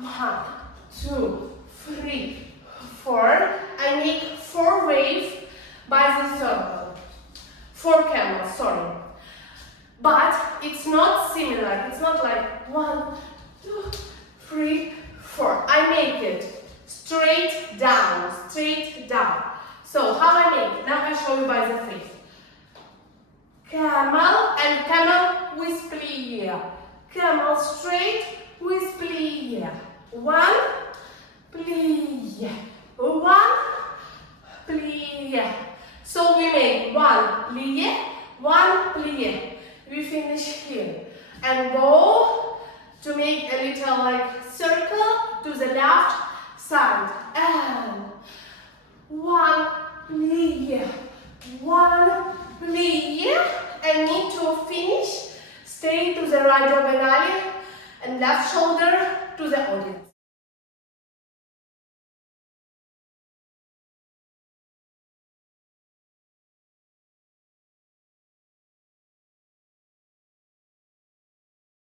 1, 2, 3, 4. I make 4 waves by the circle. 4 camels, sorry. But it's not similar. It's not like 1, 2, 3, 4. I make it straight down, straight down. So how I make it? Now I show you by the face. Camel and camel with plie. Camel straight with plie. 1, plie. 1, plie. So we make 1 plie, 1 plie. We finish here and go to make a little like circle to the left side. And 1 plie, 1 plie. And need to finish. Stay to the right diagonally and left shoulder to the audience.